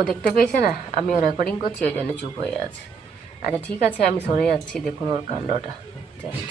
ও দেখতে পেয়েছে না আমিও রেকর্ডিং করছি, ওই জন্য চুপ হয়ে আছে। আচ্ছা ঠিক আছে, আমি সরে যাচ্ছি, দেখুন ওর কাণ্ডটা জাস্ট।